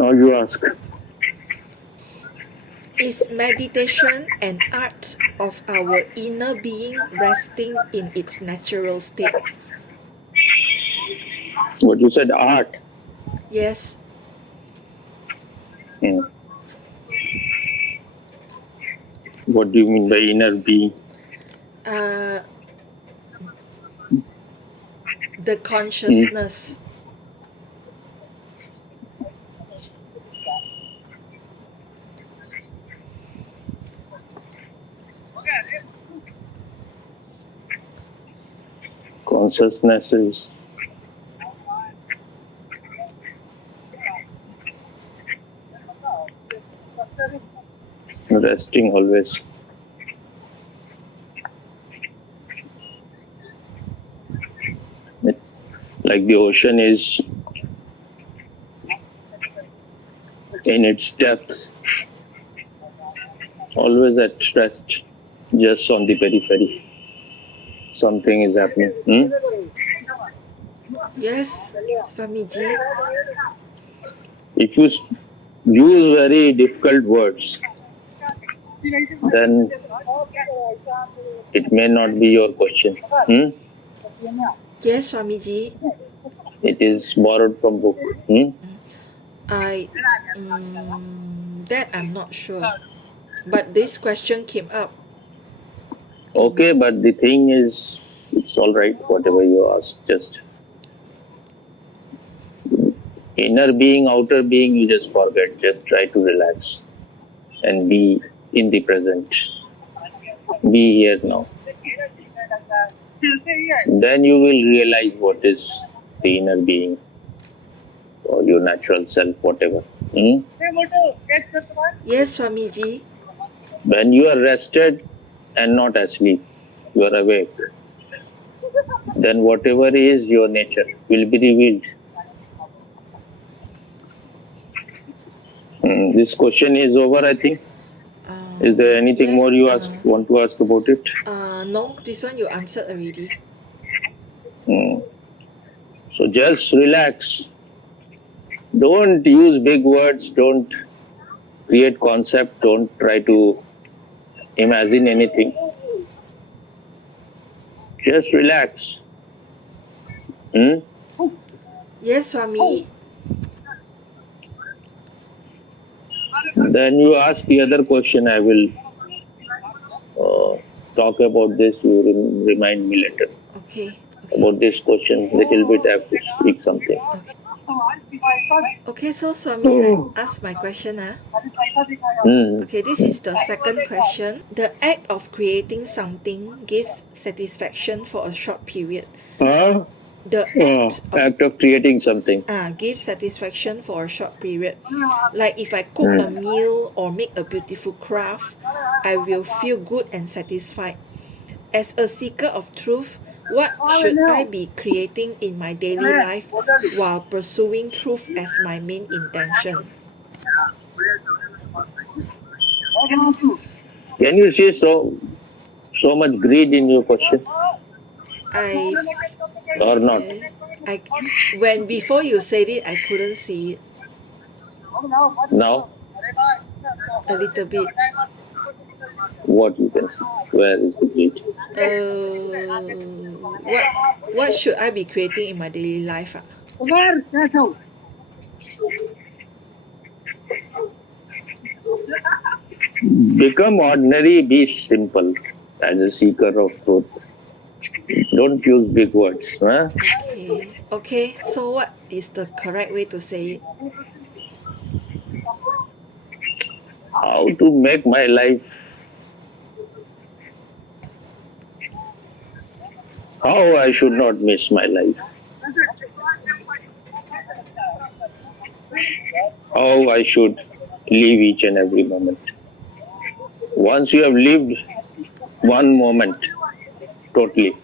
Now you ask. Is meditation an art of our inner being resting in its natural state? What you said, art. Yes. Hmm. What do you mean by inner being? The consciousness. Consciousness is resting always. It's like the ocean is in its depth, always at rest, just on the periphery. Something is happening. Yes, Swamiji. If you use very difficult words, then it may not be your question. Yes, Swamiji. It is borrowed from book. That I'm not sure. But this question came up. Okay, but the thing is, it's all right, whatever you ask, just inner being, outer being, you just forget. Just try to relax and be in the present. Be here now. Then you will realize what is the inner being or your natural self, whatever. Yes, Swamiji. When you are rested and not asleep, you are awake, then whatever is your nature will be revealed. This question is over, I think. Is there anything more you want to ask about it? No, this one you answered already. So just relax. Don't use big words. Don't create concept. Don't try to imagine anything. Just relax. Yes, Swami. Then you ask the other question. I will talk about this. You remind me later. Okay. About this question, little bit I have to speak something. Okay, so Swami, I ask my question. Okay, this is the second question. The act of creating something gives satisfaction for a short period. The act of creating something. Gives satisfaction for a short period. Like if I cook a meal or make a beautiful craft, I will feel good and satisfied. As a seeker of truth, what should I be creating in my daily life while pursuing truth as my main intention? Can you see so much greed in your question? Or not? When before you said it, I couldn't see it. Now? A little bit. What you can see? Where is the greed? What should I be creating in my daily life? Become ordinary, be simple as a seeker of truth. Don't use big words. Huh? Okay, so what is the correct way to say it? How to make my life, how I should not miss my life, how I should live each and every moment. Once you have lived one moment totally,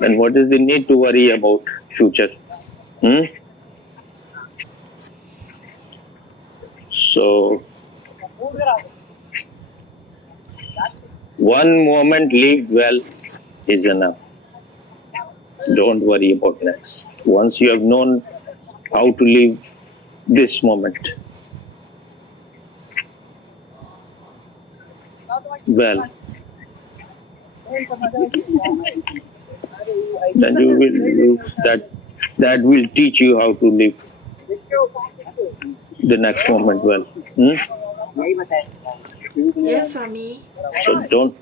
then what is the need to worry about future? So, one moment lived well is enough. Don't worry about next. Once you have known how to live this moment well, then that will teach you how to live the next moment well. Yes, Swami. So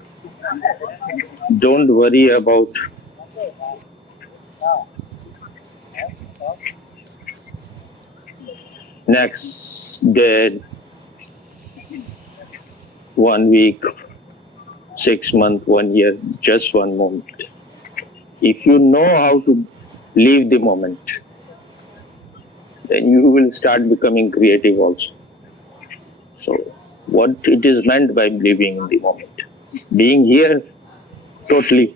don't worry about next day, 1 week, 6 months, 1 year, just one moment. If you know how to live the moment, then you will start becoming creative also. So what it is meant by living in the moment, being here totally.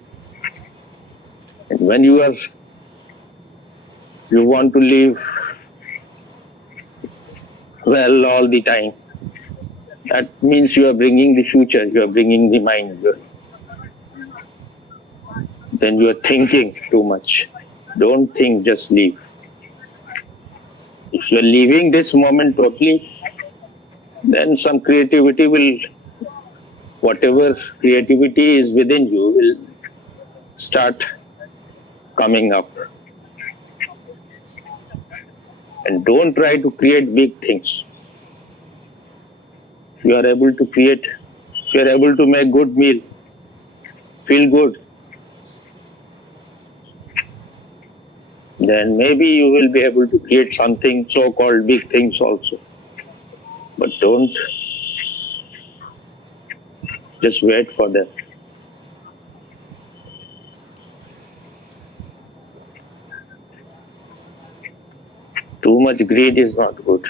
And when you want to live well all the time, that means you are bringing the future, you are bringing the mind. Then you are thinking too much. Don't think, just live. If you are living this moment totally, then some creativity will, whatever creativity is within you, will start coming up. And don't try to create big things. If you are able to create, if you are able to make good meal, feel good, then maybe you will be able to create something so-called big things also. But don't just wait for that. Too much greed is not good.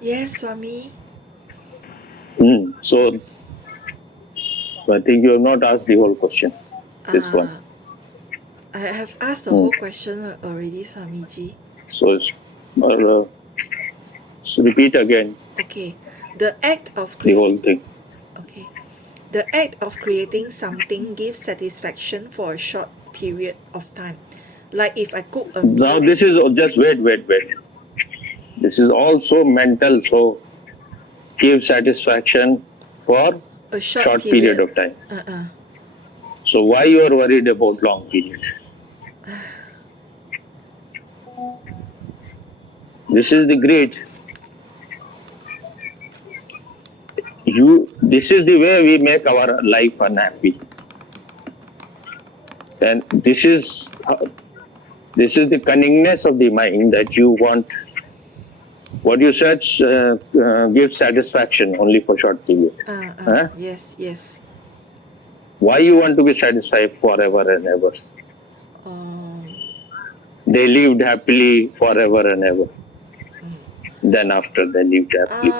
Yes, Swami. So I think you have not asked the whole question. This one. I have asked the whole question already, Swamiji. So repeat again. Okay. The act of the whole thing. Okay. The act of creating something gives satisfaction for a short period of time. Like if I cook a meal. Now this is just wait. This is also mental, so give satisfaction for a short period of time. Uh-uh. So why you are worried about long period? This is the great. This is the way we make our life unhappy. And this is the cunningness of the mind that you want. What you search gives satisfaction only for short period. Yes. Why you want to be satisfied forever and ever? They lived happily forever and ever. Then after they lived happily.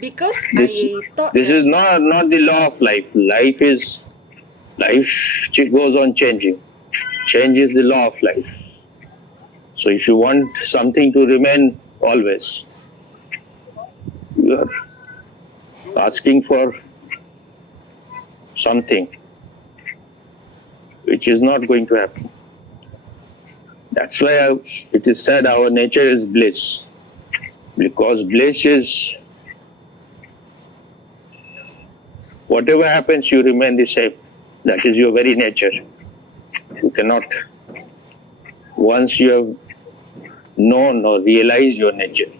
Because this is not the law of life. Life goes on changing. Change is the law of life. So if you want something to remain always, you are asking for something which is not going to happen. That's why it is said our nature is bliss. Because bliss is whatever happens, you remain the same. That is your very nature. You cannot, once you have known or realized your nature,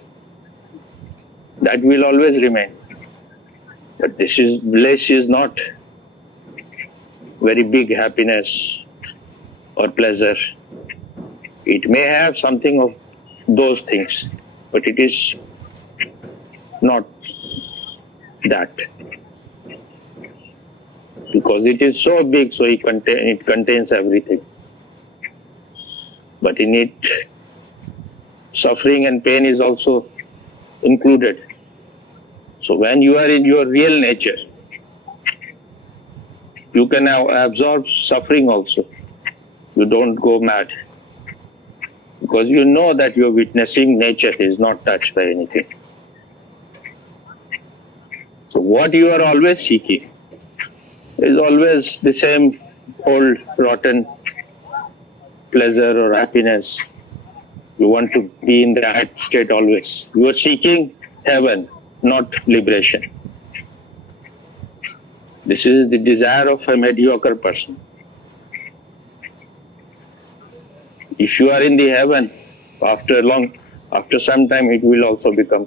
that will always remain. But bliss is not very big happiness or pleasure. It may have something of those things, but it is not that. Because it is so big, so it contains everything. But in it, suffering and pain is also included. So when you are in your real nature, you can now absorb suffering also. You don't go mad. Because you know that your witnessing nature is not touched by anything. So what you are always seeking is always the same old rotten pleasure or happiness You want to be in that state always. You are seeking heaven, not liberation. This is the desire of a mediocre person. If you are in the heaven, after some time, it will also become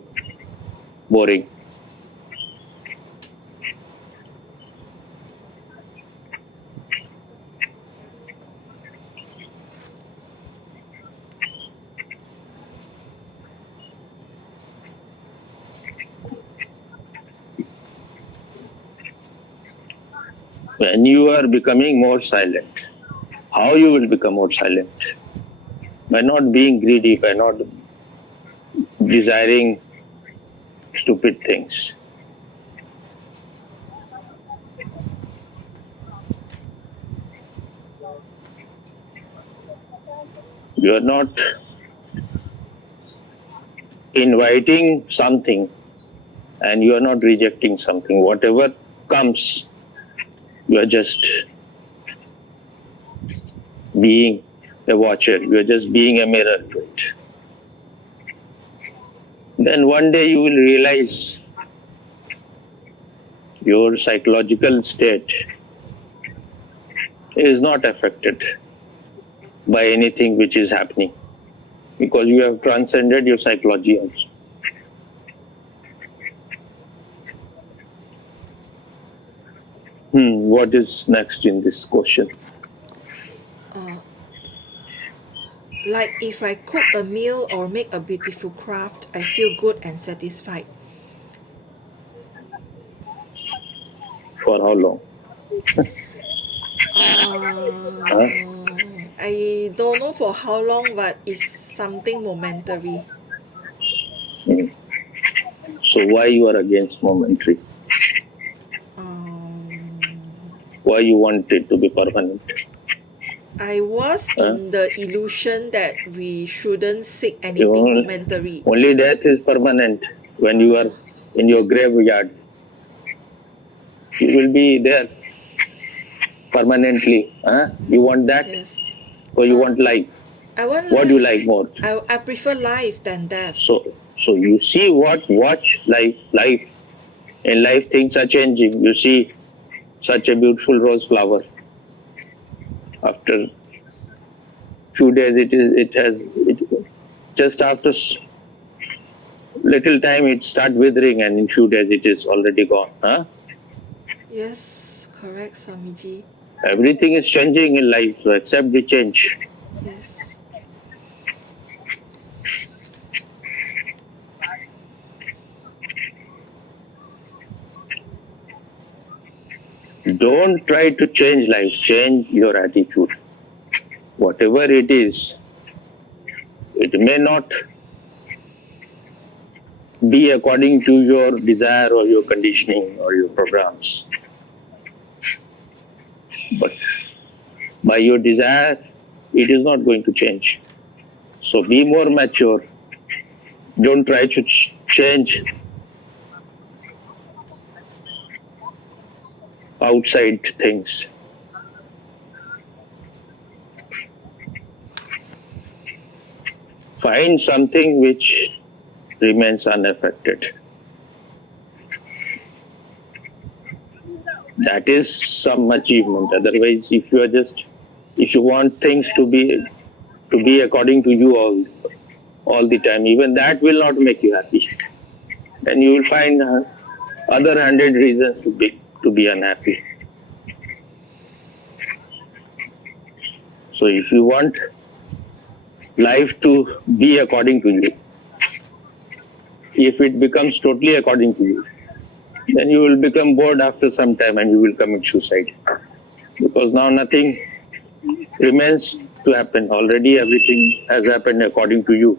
boring. When you are becoming more silent, how you will become more silent? By not being greedy, by not desiring stupid things. You are not inviting something and you are not rejecting something. Whatever comes, you are just being a watcher, you are just being a mirror to it. Then one day you will realize your psychological state is not affected by anything which is happening because you have transcended your psychology also. What is next in this question? Like if I cook a meal or make a beautiful craft, I feel good and satisfied. For how long? Huh? I don't know for how long, but it's something momentary. So why you are against momentary? Why you want it to be permanent? I was in the illusion that we shouldn't seek anything momentary. Only death is permanent. When you are in your graveyard, you will be there permanently. You want that? Yes. Or you want life? I want What life. do you like more? I prefer life than death. So you see watch life. In life things are changing. You see such a beautiful rose flower. After few days just after little time it start withering and in few days it is already gone. Yes, correct, Swamiji. Everything is changing in life, so accept the change. Yes. Don't try to change life, change your attitude. Whatever it is, it may not be according to your desire or your conditioning or your programs. But by your desire, it is not going to change. So be more mature. Don't try to change outside things. Find something which remains unaffected. That is some achievement. Otherwise, if you want things to be according to you all the time, even that will not make you happy. Then you will find other 100 reasons to be unhappy. So if you want life to be according to you, if it becomes totally according to you, then you will become bored after some time and you will commit suicide. Because now nothing remains to happen. Already everything has happened according to you.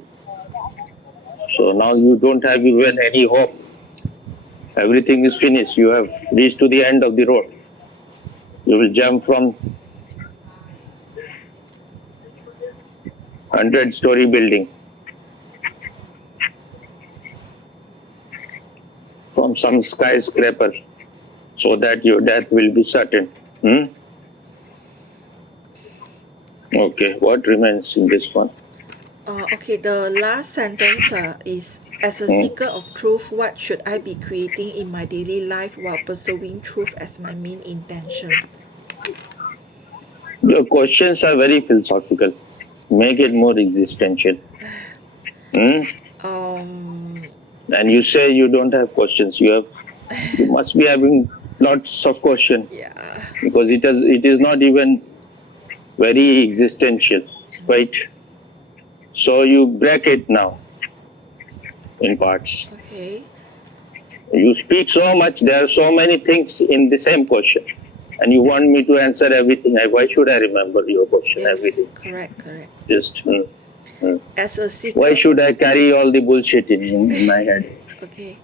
So now you don't have even any hope. Everything is finished. You have reached to the end of the road. You will jump from 100-story building, from some skyscraper, so that your death will be certain. Okay, what remains in this one? Okay, the last sentence is, as a seeker of truth, what should I be creating in my daily life while pursuing truth as my main intention? Your questions are very philosophical. Make it more existential. Hmm? Um, And you say you don't have questions. You must be having lots of questions yeah. because it is not even very existential, right? So you break it now in parts. Okay. You speak so much. There are so many things in the same question, and you want me to answer everything. Why should I remember your question? Yes, Everything. correct. Just. As a Why seeker, should I carry all the bullshit in my head? okay,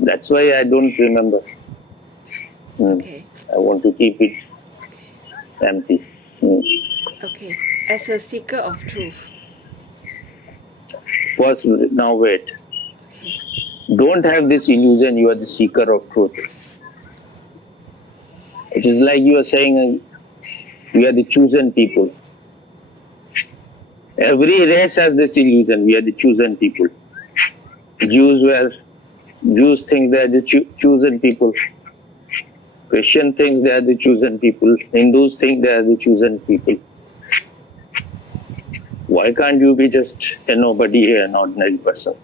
That's why I don't remember. okay, I want to keep it empty. okay. As a seeker of truth, First, now wait. okay, Don't have this illusion you are the seeker of truth. It is like you are saying we are the chosen people. Every race has this illusion we are the chosen people. Jews were Jews think they are the chosen people. Christian thinks they are the chosen people. Hindus think they are the chosen people. Why can't you be just a nobody, an ordinary person?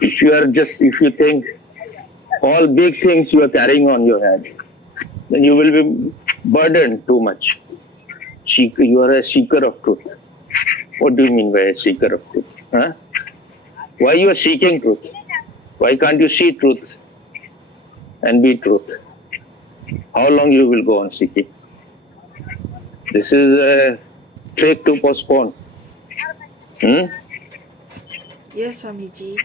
If you think all big things you are carrying on your head, then you will be burdened too much. You are a seeker of truth. What do you mean by a seeker of truth? Huh? Why you are seeking truth? Why can't you see truth and be truth? How long you will go on seeking? This is a trick to postpone. yes, Swamiji.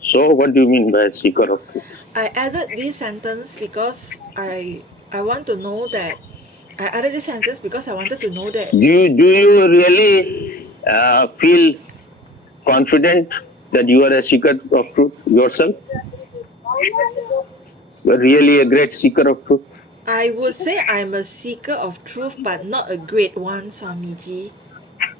So what do you mean by a seeker of truth? I added this sentence because I want to know that I added this sentence because I wanted to know that Do you really feel confident that you are a seeker of truth yourself? You are really a great seeker of truth. I would say I'm a seeker of truth, but not a great one, Swamiji.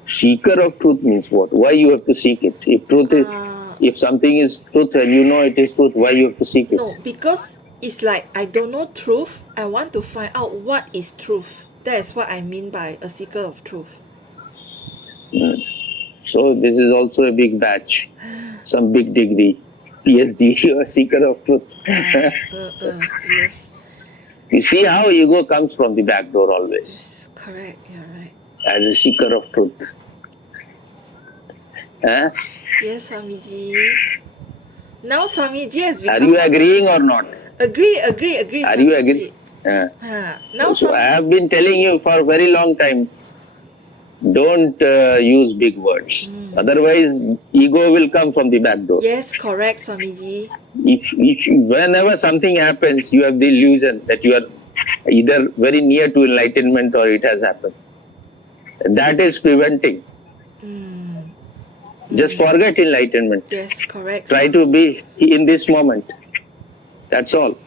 Seeker of truth means what? Why you have to seek it? Uh, If something is truth and you know it is truth, why you have to seek it? no, because it's like I don't know truth. I want to find out what is truth. That is what I mean by a seeker of truth. So this is also a big batch, some big degree, PhD. You are a seeker of truth. Yes. You see how ego comes from the back door always, Yes, correct. You're right. as a seeker of truth. Huh? Yes, Swamiji. Now Swamiji has Are become you more agreeing or not? agree, Are you agree? Swamiji. Now So I Swami, have been telling you for a very long time, don't use big words. Otherwise, ego will come from the back door. yes, correct, Swamiji. Whenever something happens, you have the illusion that you are either very near to enlightenment or it has happened. That is preventing. Just forget enlightenment. Yes, correct, Try to Swamiji. be in this moment. That's all.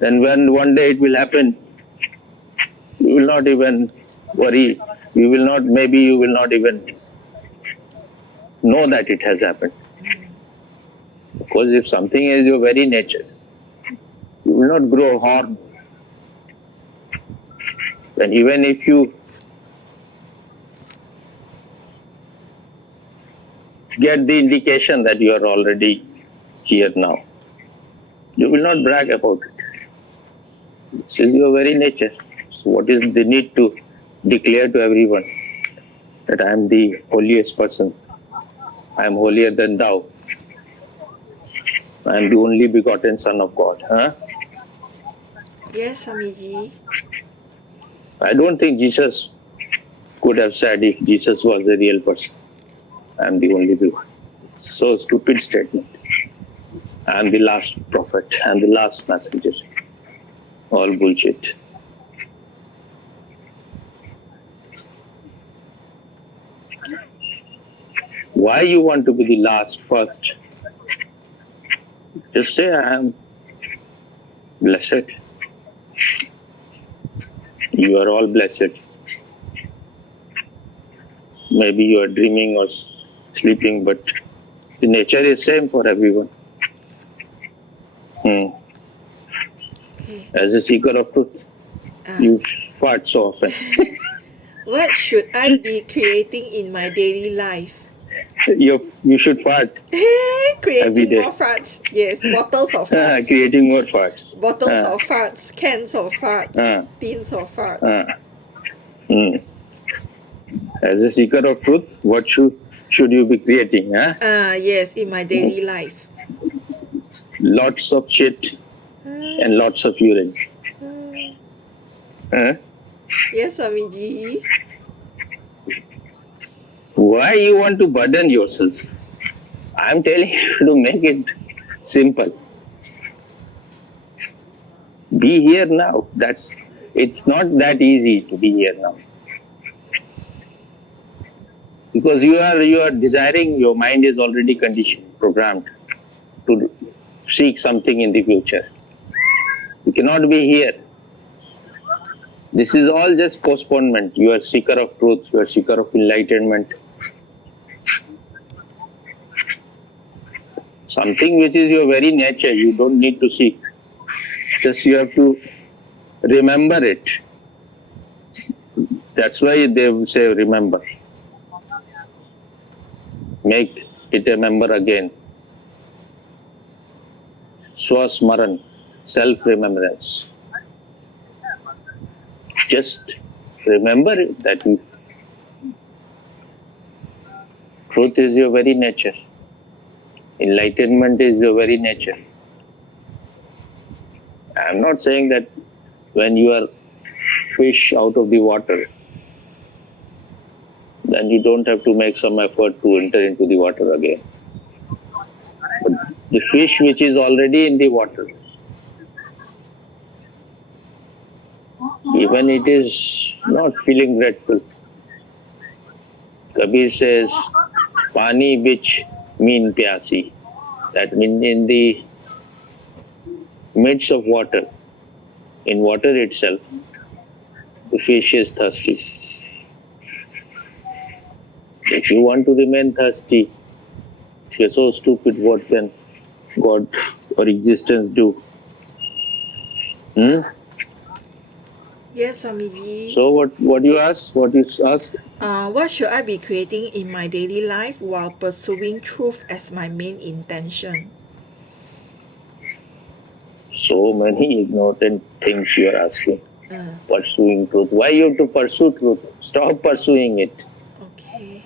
Then when one day it will happen, you will not even worry. Maybe you will not even know that it has happened. Because if something is your very nature, you will not grow horn. And even if you get the indication that you are already here now, you will not brag about it. This is your very nature. So what is the need to declare to everyone that I am the holiest person? I am holier than thou. I am the only begotten Son of God. Huh? Yes, Swamiji. I don't think Jesus could have said if Jesus was a real person. I am the only begotten. It's so stupid statement. I am the last prophet. I am the last messenger. All bullshit. Why you want to be the last first? Just say I am blessed. You are all blessed. Maybe you are dreaming or sleeping, but the nature is same for everyone. Okay. As a seeker of truth, you fart so often. What should I be creating in my daily life? You should fart every Creating day. more farts. Yes, bottles of farts. Creating more farts. Bottles of farts, cans of farts, tins of farts. As a seeker of truth, what should you be creating? Yes, in my daily life. Lots of shit and lots of urine. Yes, Swamiji. Why you want to burden yourself? I'm telling you to make it simple. Be here now. It's not that easy to be here now. Because you are desiring, your mind is already conditioned, programmed to seek something in the future. You cannot be here. This is all just postponement. You are seeker of truth, you are seeker of enlightenment. Something which is your very nature, you don't need to seek. Just you have to remember it. That's why they say remember. Make it a member again. Swasmaran, self-remembrance. Just remember it, that truth is your very nature. Enlightenment is your very nature. I am not saying that when you are fish out of the water, then you don't have to make some effort to enter into the water again. But the fish which is already in the water, even it is not feeling grateful. Kabir says, Pani bich mean pyasi. That means in the midst of water, in water itself, the fish is thirsty. If you want to remain thirsty, if you're so stupid, what can God or existence do? Yes, Swamiji. So what you ask? What you ask? What should I be creating in my daily life while pursuing truth as my main intention? So many ignorant things you are asking. Pursuing truth. Why you have to pursue truth? Stop pursuing it. Okay.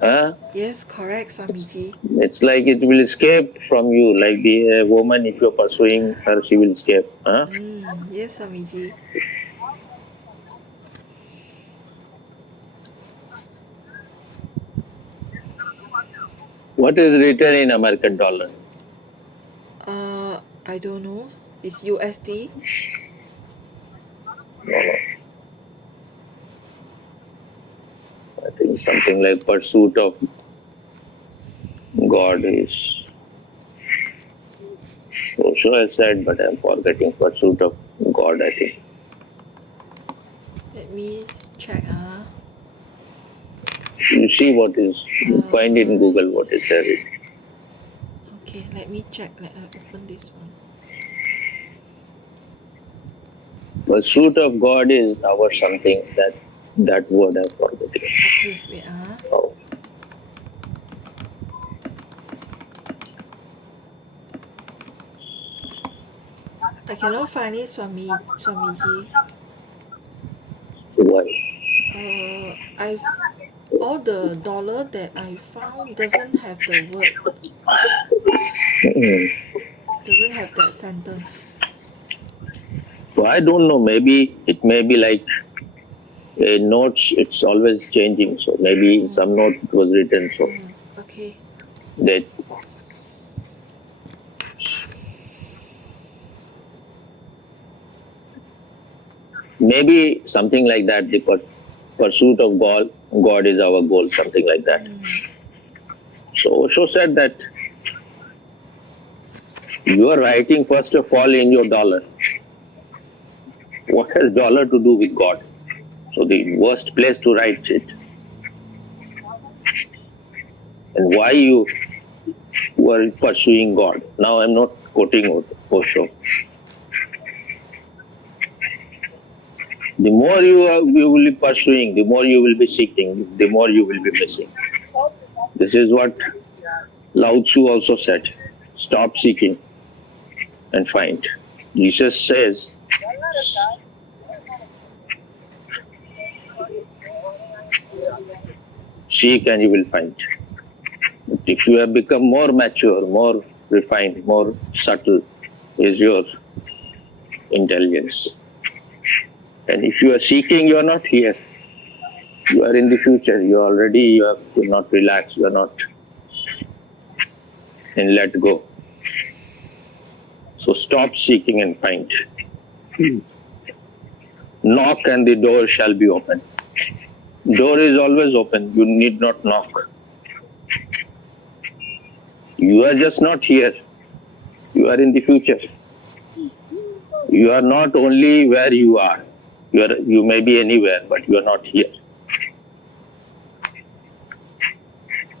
Huh? Yes, correct, Swamiji. It's like it will escape from you. Like the woman, if you're pursuing her, she will escape. Huh? Yes, Swamiji. What is written in American dollar? I don't know. It's USD. No. I think something like pursuit of God is. So I said, but I'm forgetting pursuit of God, I think. Let me check. You see what is, find in Google what is there. Okay, let me check. Let me open this one. Pursuit of God is our something, that word I'm forgetting. Okay, wait. Oh. I cannot find it, Swamiji. Why? All the dollar that I found doesn't have the word. Doesn't have that sentence. So I don't know. Maybe it may be like a notes. It's always changing. So maybe some note was written. So Okay. that maybe something like that. The pursuit of God is our goal. Something like that. So Osho said that you are writing first of all in your dollar. What has dollar to do with God? So the worst place to write it. and why you were pursuing God. Now I'm not quoting Osho. The more you will be pursuing, the more you will be seeking, the more you will be missing. This is what Lao Tzu also said. Stop seeking and find. Jesus says, seek and you will find. But if you have become more mature, more refined, more subtle, is your intelligence. And if you are seeking, you are not here. You are in the future. You're not relaxed. You are not in let go. So stop seeking and find. Knock and the door shall be open. Door is always open. You need not knock. You are just not here. You are in the future. You are not only where you are. You may be anywhere, but you are not here.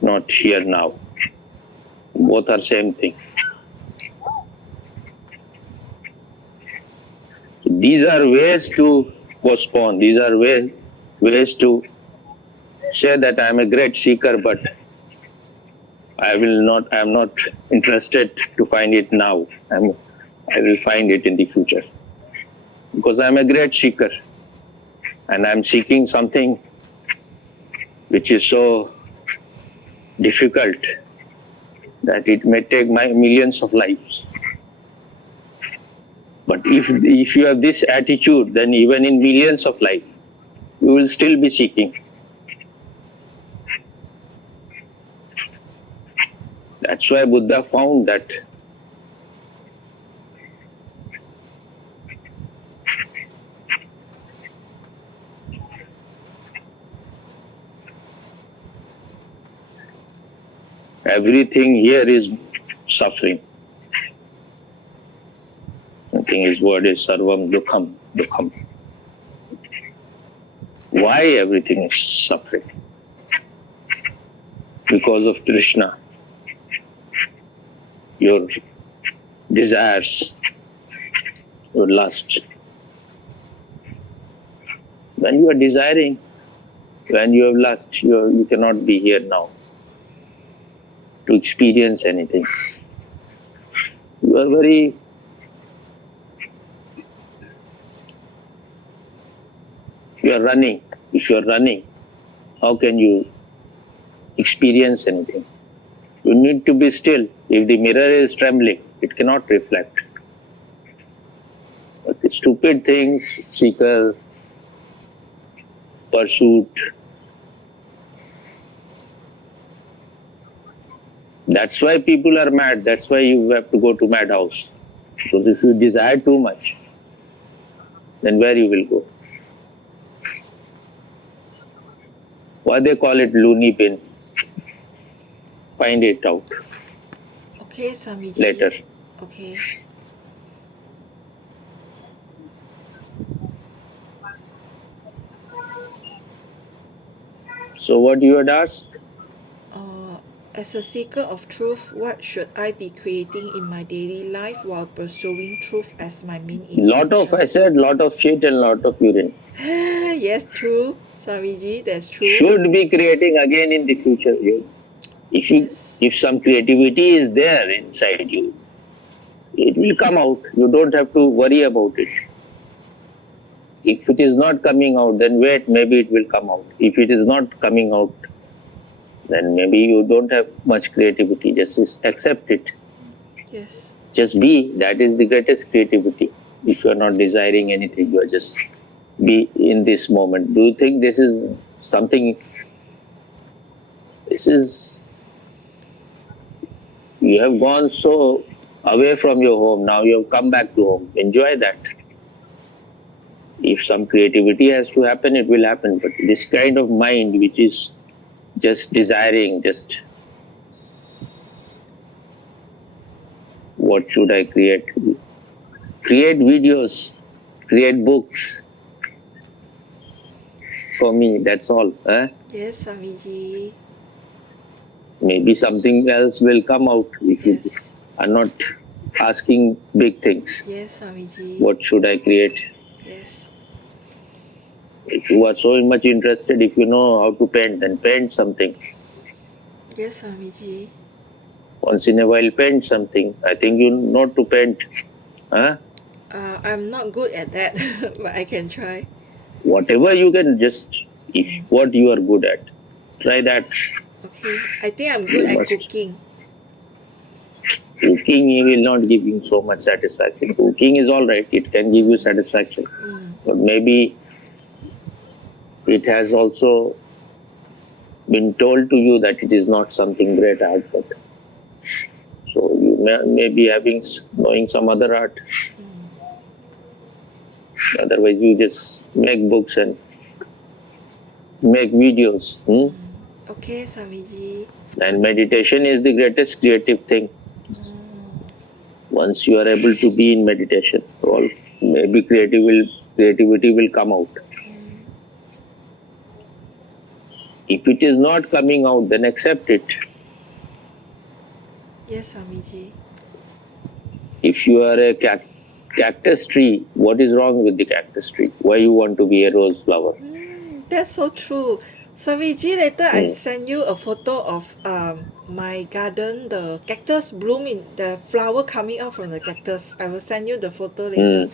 Not here now. Both are same thing. These are ways to postpone. These are ways to say that I am a great seeker, but I am not interested to find it now. I will find it in the future. Because I am a great seeker and I am seeking something which is so difficult that it may take my millions of lives. But if you have this attitude, then even in millions of lives, you will still be seeking. That's why Buddha found that everything here is suffering. I think his word is sarvam dukham, dukham. Why everything is suffering? Because of Krishna. Your desires, your lust. When you are desiring, when you have lust, you cannot be here now to experience anything. You are you are running. If you are running, how can you experience anything? You need to be still. If the mirror is trembling, it cannot reflect. But the stupid things, seeker, pursuit, that's why people are mad. That's why you have to go to madhouse. Because if you desire too much, then where you will go? Why they call it loony bin? Find it out. Okay, Swamiji. Later. Okay. So what you had asked? As a seeker of truth, what should I be creating in my daily life while pursuing truth as my main intention? I said lot of shit and lot of urine. Yes, true, Swamiji, that's true. Should be creating again in the future. If some creativity is there inside you, it will come out. You don't have to worry about it. If it is not coming out, then wait, maybe it will come out. If it is not coming out, then maybe you don't have much creativity. Just accept it. Yes. Just be. That is the greatest creativity. If you are not desiring anything, you are just be in this moment. Do you think this is something? You have gone so away from your home. Now you have come back to home. Enjoy that. If some creativity has to happen, it will happen. But this kind of mind which is just desiring, just what should I create? Create videos, create books. For me, that's all. Yes, Swamiji. maybe something else will come out if you Yes. are not asking big things. Yes, Swamiji. What should I create? Yes. If you are so much interested, if you know how to paint, then paint something. Yes, Swamiji. Once in a while, paint something. I think you know to paint. Huh? I'm not good at that, but I can try. Whatever you can just, if what you are good at, try that. Okay. I think I'm good You at must. cooking. Cooking will not give you so much satisfaction. Cooking is all right; it can give you satisfaction, but maybe it has also been told to you that it is not something great art. But so you may be knowing some other art. Otherwise, you just make books and make videos. Okay, Swamiji. And meditation is the greatest creative thing. Once you are able to be in meditation, all maybe creativity will come out. If it is not coming out, then accept it. Yes, Swamiji. If you are a cactus tree, what is wrong with the cactus tree? Why you want to be a rose flower? That's so true. Swamiji, later I send you a photo of my garden, the cactus blooming, the flower coming out from the cactus. I will send you the photo later.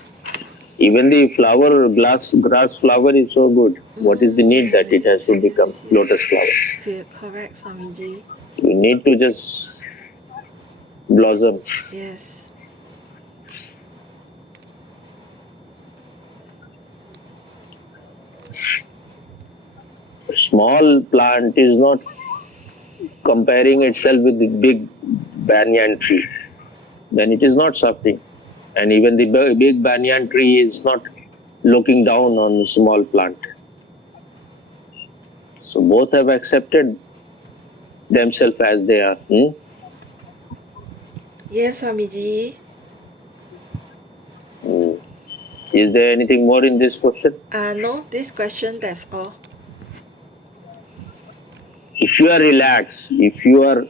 Even the grass flower is so good. What is the need that it has to become lotus flower? Okay, correct, Swamiji. You need to just blossom. Yes. Small plant is not comparing itself with the big banyan tree. Then it is not suffering. And even the big banyan tree is not looking down on the small plant. So both have accepted themselves as they are. Yes, Swamiji. Is there anything more in this question? No, this question, that's all. If you are relaxed, if you are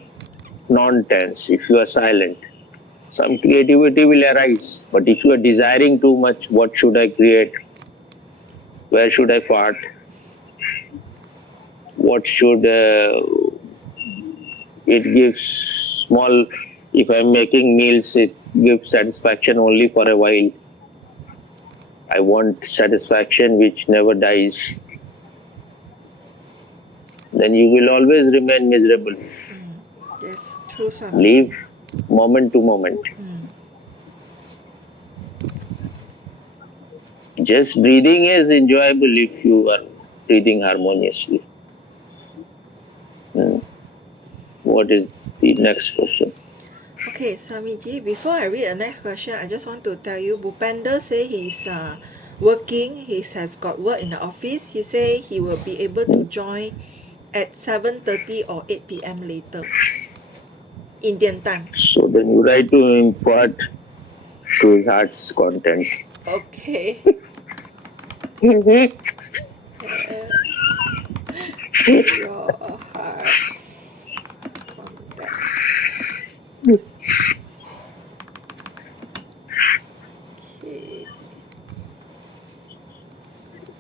non-tense, if you are silent, some creativity will arise. But if you are desiring too much, what should I create? Where should I fart? What should it gives small? If I'm making meals, it gives satisfaction only for a while. I want satisfaction which never dies. Then you will always remain miserable. Yes, true, Swamiji. Live moment to moment. Just breathing is enjoyable if you are breathing harmoniously. What is the next question? Okay, Swamiji, before I read the next question, I just want to tell you, Bhupender say he's working, he has got work in the office. He say he will be able to join at 7:30 or 8 p.m. later, Indian time. So then you try to impart to his heart's content. Okay. Your heart's content. Okay.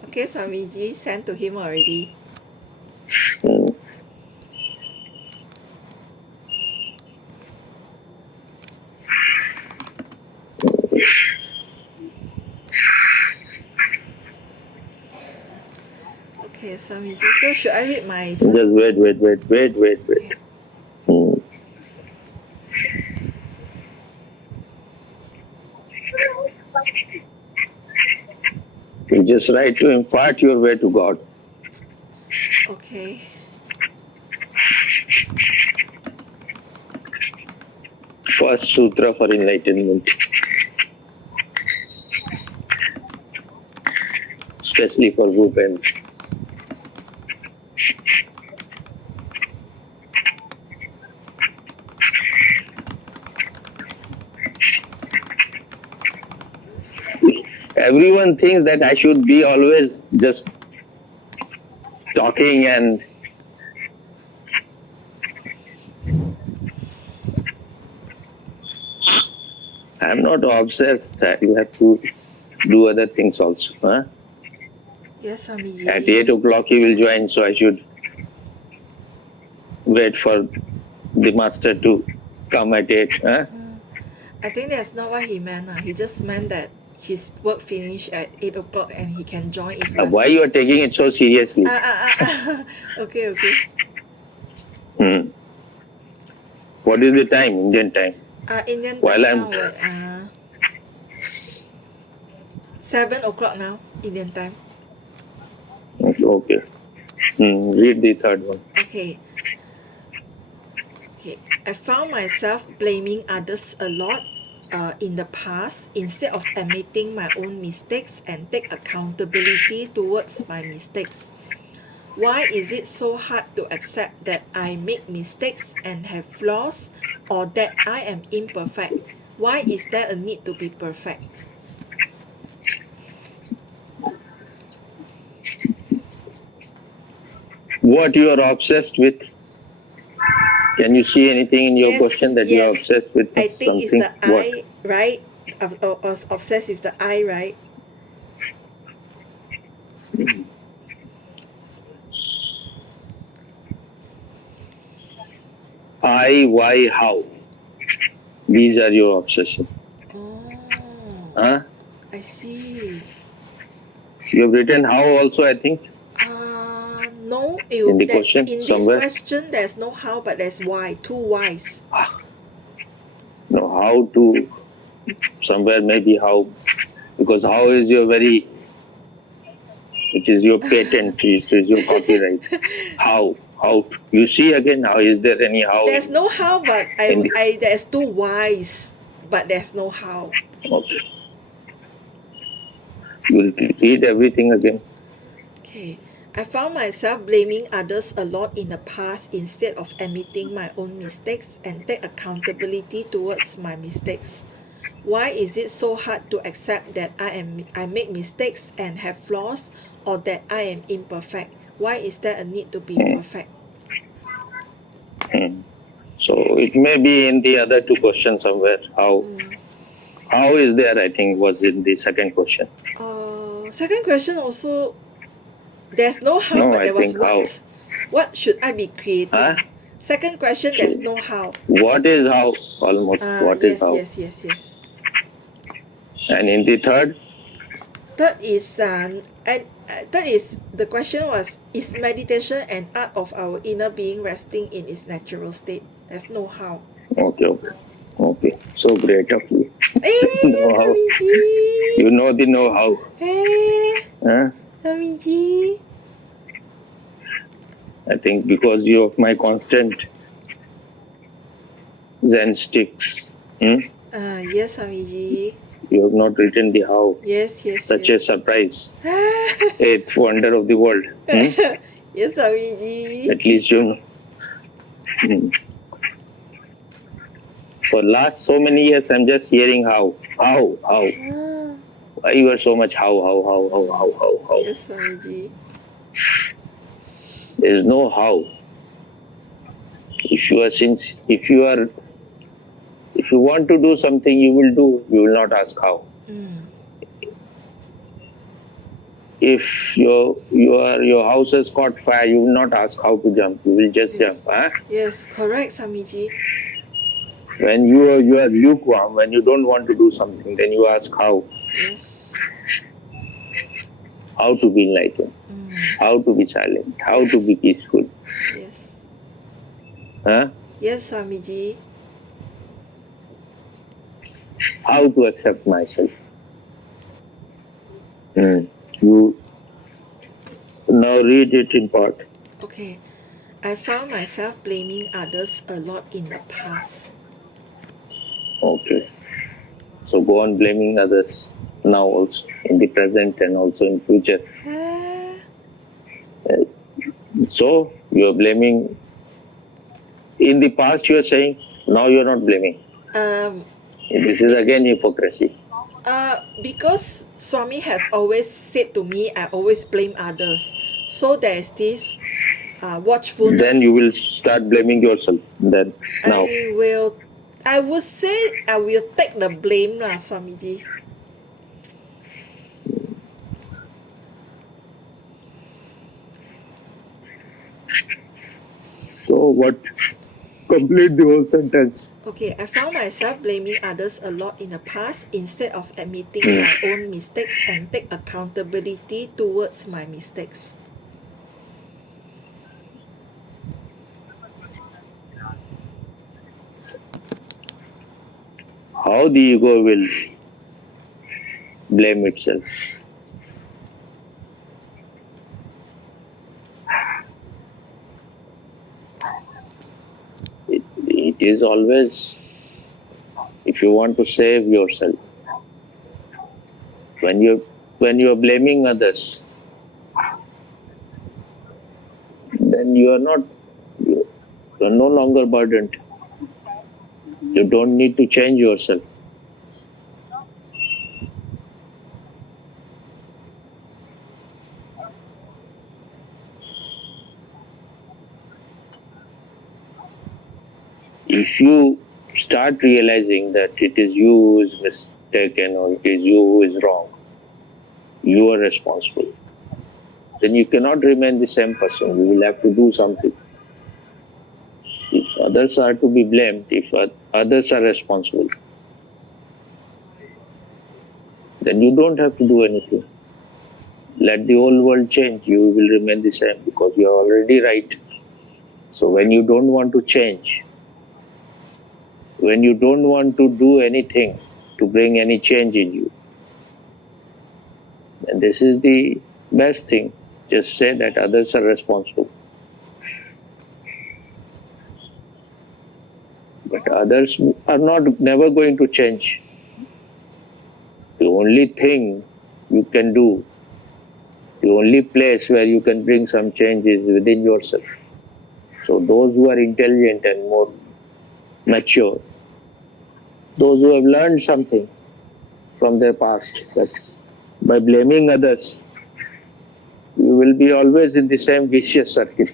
Okay, Swamiji, sent to him already. Okay, Swamiji. So should I read my first? Just wait. You just try to impart your way to God. Okay. First sutra for enlightenment. Especially for Bhupen. Everyone thinks that I should be always just talking and I'm not obsessed. You have to do other things also. Huh? Yes, At Swamiji. 8 o'clock he will join, so I should wait for the master to come at 8. Huh? I think that's not what he meant. He just meant that his work finished at 8 o'clock and he can join if we are Why you are taking it so seriously? Okay, okay. Hmm. What is the time, Indian time? Indian While time I'm now, what? 7 o'clock now, Indian time. okay. Read the third one. Okay. Okay. I found myself blaming others a lot in the past instead of admitting my own mistakes and take accountability towards my mistakes. Why is it so hard to accept that I make mistakes and have flaws or that I am imperfect? Why is there a need to be perfect? What you are obsessed with? Can you see anything in your question that you are Yes. obsessed with I think it's something? the What? I, right? I was obsessed with the I, right? I, why, how? These are your obsession. Oh, Huh? I see. You have written how also, I think, No, in the that question in this somewhere. question there's no how, but there's why. Two whys. No, how to, somewhere maybe how, because how is your very, it is your patent, it is your copyright. How? You see again, how is there any how? There's no how, but In the, there's two whys, but there's no how. okay. You will read everything again. Okay. I found myself blaming others a lot in the past instead of admitting my own mistakes and take accountability towards my mistakes. Why is it so hard to accept that I make mistakes and have flaws or that I am imperfect? Why is there a need to be perfect? So it may be in the other two questions somewhere. How is there, I think, was in the second question. Second question also, there's no how, No, but I there was think how. what. What should I be creating? Huh? Second question, So, there's no how. what is how? Almost. What is Yes, how? yes, yes, yes. And in the third, Third is third is the question was, is meditation an art of our inner being resting in its natural state? There's no how. okay. So great of you. Hey, Know how. Hamiji! You know the know how. Hey, Huh? Hamiji! I think because you of my constant Zen sticks. Yes, Hamiji. You have not written the how. Yes, yes, Such a yes. surprise. Eighth wonder of the world. Yes, Hamiji. At least you know. For last so many years, I'm just hearing how. Why you are so much how. Yes, Hamiji. There is no how. If you want to do something, you will do. You will not ask how. If your house has caught fire, you will not ask how to jump. You will just jump. Huh? Yes, correct, Samiji. When you are lukewarm, when you don't want to do something, then you ask how. Yes. How to be enlightened, how to be silent, how to be peaceful. Yes. Huh? Yes, Swamiji. How to accept myself. You now read it in part. Okay. I found myself blaming others a lot in the past. Okay. So go on blaming others now also, in the present and also in future. So you are blaming. In the past you are saying, now you are not blaming. This is again hypocrisy. Because Swami has always said to me, I always blame others. So there is this watchfulness. Then you will start blaming yourself. Then now. I would say I will take the blame lah, Swamiji. So what? Complete the whole sentence. Okay, I found myself blaming others a lot in the past instead of admitting my own mistakes and take accountability towards my mistakes. How the ego will blame itself. It is always, if you want to save yourself, when you are blaming others, then you are no longer burdened. You don't need to change yourself. If you start realizing that it is you who is mistaken or it is you who is wrong, you are responsible, then you cannot remain the same person. You will have to do something. If others are to be blamed, if others are responsible, then you don't have to do anything. Let the whole world change. You will remain the same because you are already right. So when you don't want to change, when you don't want to do anything to bring any change in you, then this is the best thing. Just say that others are responsible. But others are never going to change. The only thing you can do, the only place where you can bring some change is within yourself. So those who are intelligent and more mature, those who have learned something from their past, that by blaming others, you will be always in the same vicious circle.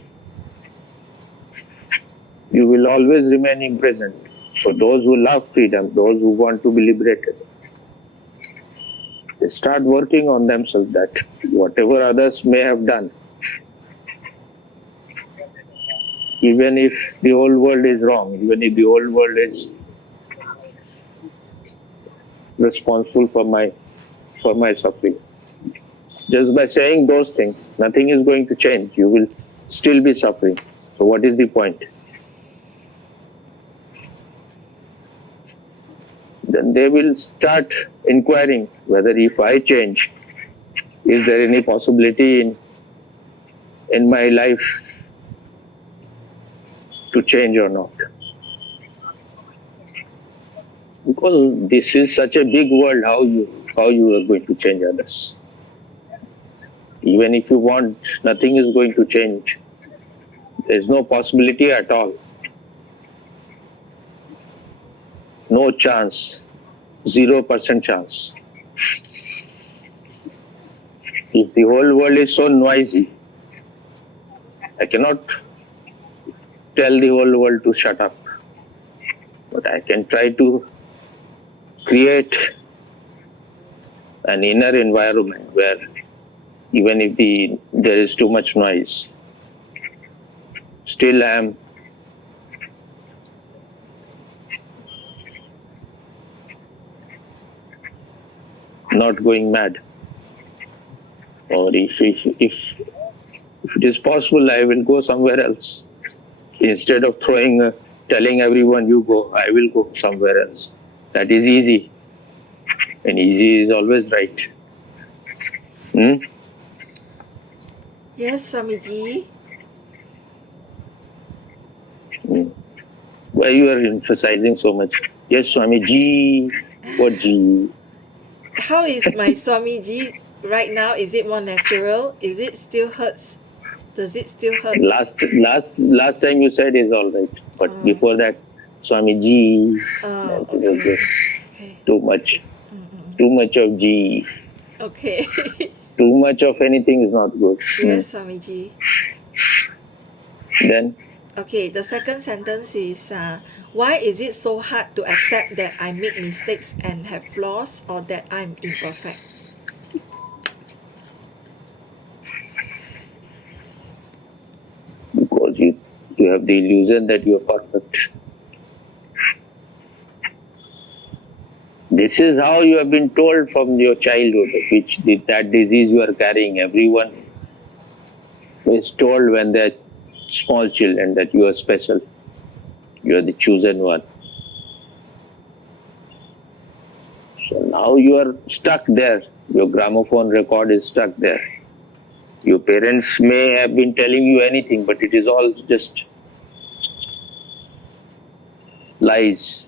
You will always remain imprisoned. For those who love freedom, those who want to be liberated, they start working on themselves, that whatever others may have done, even if the whole world is wrong, even if the whole world is responsible for my suffering, just by saying those things, nothing is going to change. You will still be suffering. So what is the point? Then they will start inquiring whether if I change, is there any possibility in my life to change or not? Because this is such a big world, how you are going to change others? Even if you want, nothing is going to change. There's no possibility at all. No chance. 0% chance. If the whole world is so noisy, I cannot tell the whole world to shut up. But I can try to create an inner environment where even if there is too much noise, still I am not going mad. Or if it is possible, I will go somewhere else. Instead of telling everyone you go, I will go somewhere else. That is easy. And easy is always right. Yes, Swamiji. Why you are emphasizing so much? Yes, Swamiji. What G? How is my Swamiji right now? Is it more natural? Is it still hurts? Does it still hurt? Last time you said is all right, but before that, Swamiji. Okay. Too much. Too much of G. Okay. Too much of anything is not good. Yes, Swamiji. Then Okay, the second sentence is why is it so hard to accept that I make mistakes and have flaws or that I'm imperfect? Because you have the illusion that you are perfect. This is how you have been told from your childhood, that disease you are carrying. Everyone is told when they're small children that you are special, you are the chosen one. So now you are stuck there. Your gramophone record is stuck there. Your parents may have been telling you anything, but it is all just lies.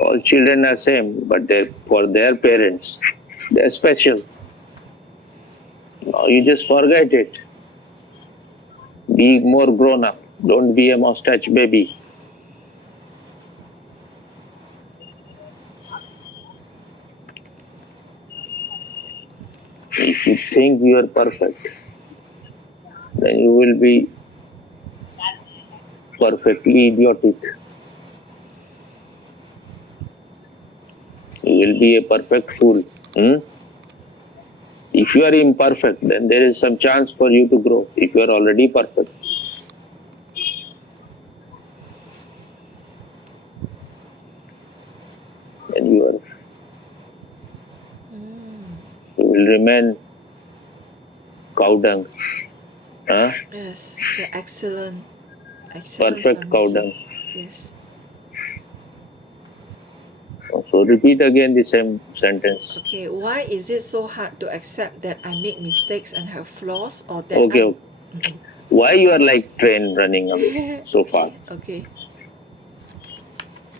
All children are same, but for their parents, they're special. Now you just forget it. Be more grown up. Don't be a mustache baby. If you think you are perfect, then you will be perfectly idiotic. You will be a perfect fool. If you are imperfect, then there is some chance for you to grow. If you are already perfect, then you will remain cow dung. Yes, it's an excellent Perfect cow Swamiji. dung. Yes. So repeat again the same sentence. Okay, why is it so hard to accept that I make mistakes and have flaws or that Okay. Why you are like train running away so okay, fast? okay.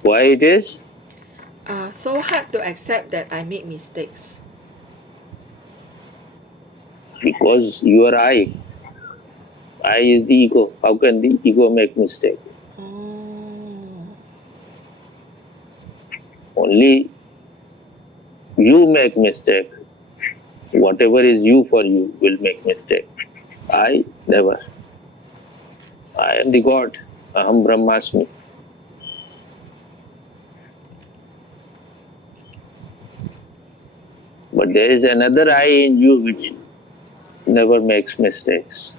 Why it is? So hard to accept that I make mistakes. Because you are I. I is the ego. How can the ego make mistake? Oh. Only you make mistake. Whatever is you for you will make mistake. I never. I am the God. Aham Brahmasmi. But there is another I in you which never makes mistakes.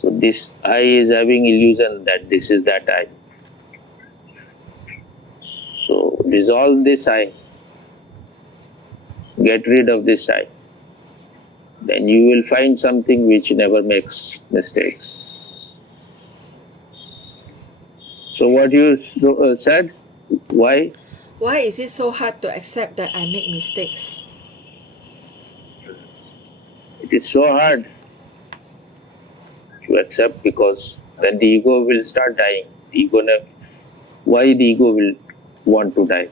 So this I is having illusion that this is that I. So dissolve this I. Get rid of this I. Then you will find something which never makes mistakes. So what you said? Why? Why is it so hard to accept that I make mistakes? It is so hard to accept because then the ego will start dying. Why the ego will want to die?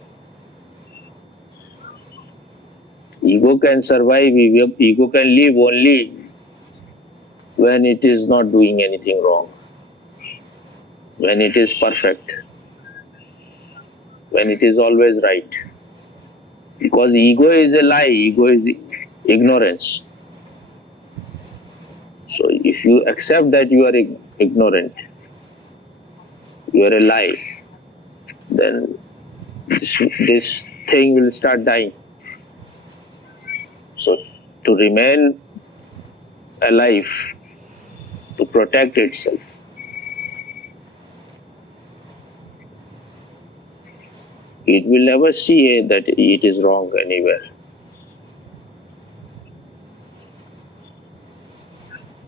Ego can survive, ego can live only when it is not doing anything wrong, when it is perfect, when it is always right. Because ego is a lie, ego is ignorance. So if you accept that you are ignorant, you are a lie, then this thing will start dying. So to remain alive, to protect itself, it will never see that it is wrong anywhere.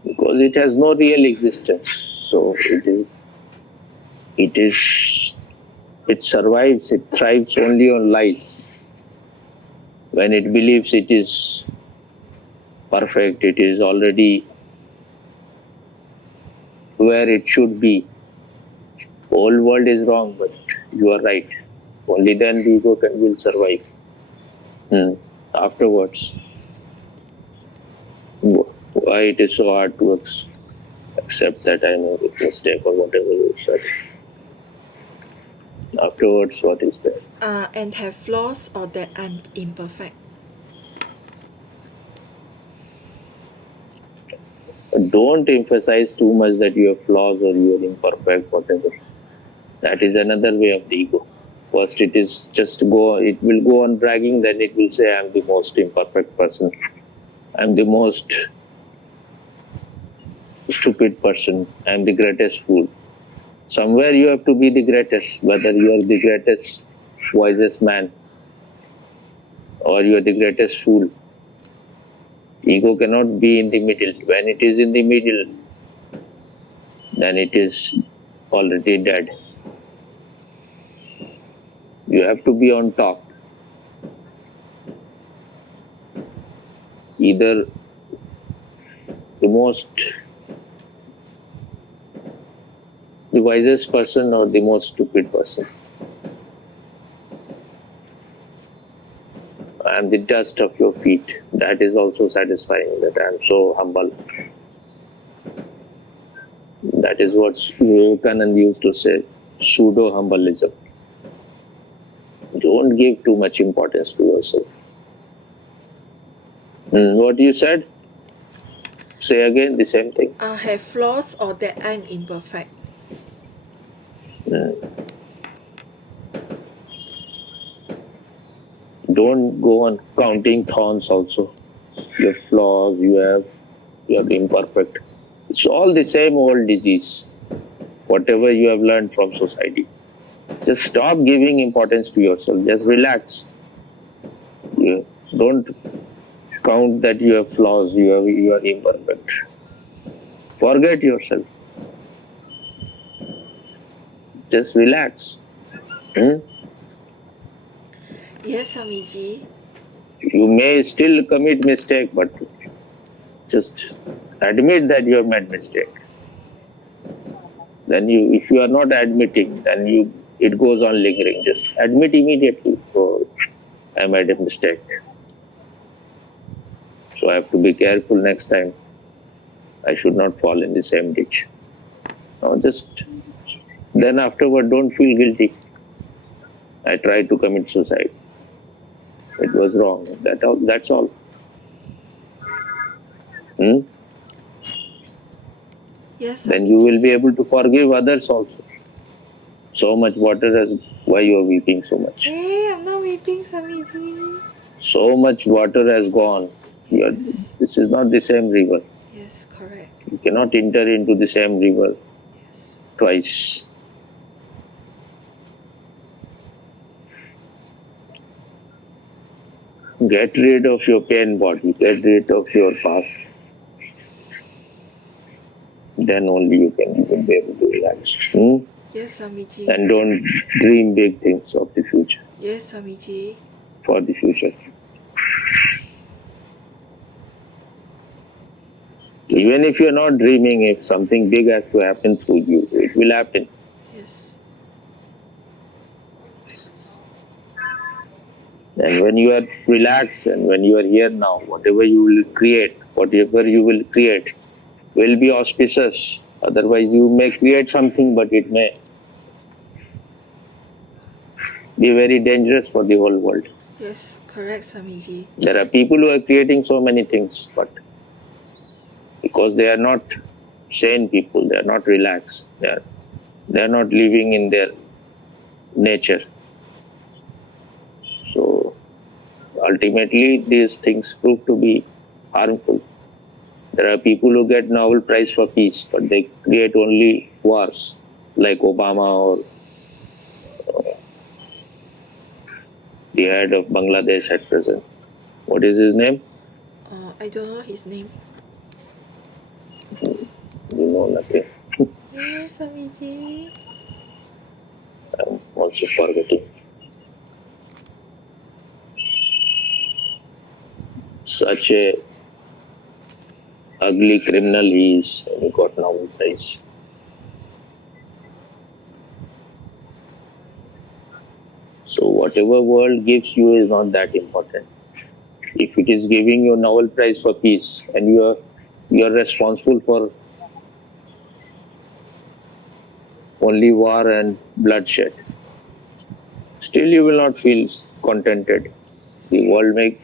Because it has no real existence. So it survives, it thrives only on lies. When it believes it is perfect, it is already where it should be. Whole world is wrong, but you are right. Only then the ego will survive. Afterwards, why it is so hard to accept that I made a mistake or whatever you said. Afterwards, what is there? And have flaws or that I'm imperfect. Don't emphasize too much that you have flaws or you are imperfect, whatever. That is another way of the ego. First, it will go on bragging, then it will say, I'm the most imperfect person. I'm the most stupid person. I'm the greatest fool. Somewhere you have to be the greatest, whether you are the greatest, wisest man or you are the greatest fool. Ego cannot be in the middle. When it is in the middle, then it is already dead. You have to be on top. Either the wisest person or the most stupid person. I am the dust of your feet. That is also satisfying, that I am so humble. That is what Vivekananda used to say, pseudo-humbleism. Don't give too much importance to yourself. What you said? Say again the same thing. I have flaws or that I'm imperfect. Don't go on counting thorns also. You have flaws, you are imperfect. It's all the same old disease. Whatever you have learned from society. Just stop giving importance to yourself. Just relax. Don't count that you have flaws, you are imperfect. Forget yourself. Just relax. Yes, Swamiji. You may still commit mistake, but just admit that you have made mistake. Then if you are not admitting, then it goes on lingering. Just admit immediately. Oh, I made a mistake. So I have to be careful next time. I should not fall in the same ditch. No, then afterward, don't feel guilty. I tried to commit suicide. It was wrong. That's all. Yes, Then you will Swamiji. be able to forgive others also. So much water has. Why you are weeping so much? Hey, I'm not weeping, Swamiji. So much water has gone. Yes. This is not the same river. Yes, correct. You cannot enter into the same river Yes. twice. Get rid of your pain body. Get rid of your past. Then only you will be able to relax. Yes, Swamiji. And don't dream big things of the future. Yes, Swamiji. For the future. Even if you're not dreaming, if something big has to happen through you, it will happen. Yes. And when you are relaxed and when you are here now, whatever you will create will be auspicious. Otherwise, you may create something, but it may be very dangerous for the whole world. Yes, correct, Swamiji. There are people who are creating so many things, but because they are not sane people, they are not relaxed, they are not living in their nature. So ultimately, these things prove to be harmful. There are people who get Nobel Prize for Peace, but they create only wars, like Obama or the head of Bangladesh at present. What is his name? I don't know his name. You know nothing. Yes, Swamiji. I'm also forgetting. Such a ugly criminal he is, and he got Nobel Prize. So whatever world gives you is not that important. If it is giving you Nobel Prize for Peace and you are responsible for only war and bloodshed, still you will not feel contented. The world may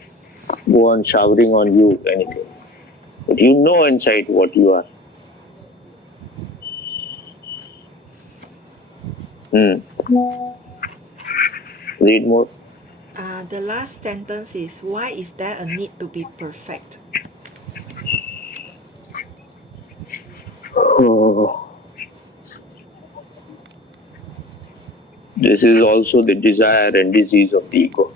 go on showering on you anything. But you know inside what you are. Read more. The last sentence is, why is there a need to be perfect? Oh, this is also the desire and disease of the ego.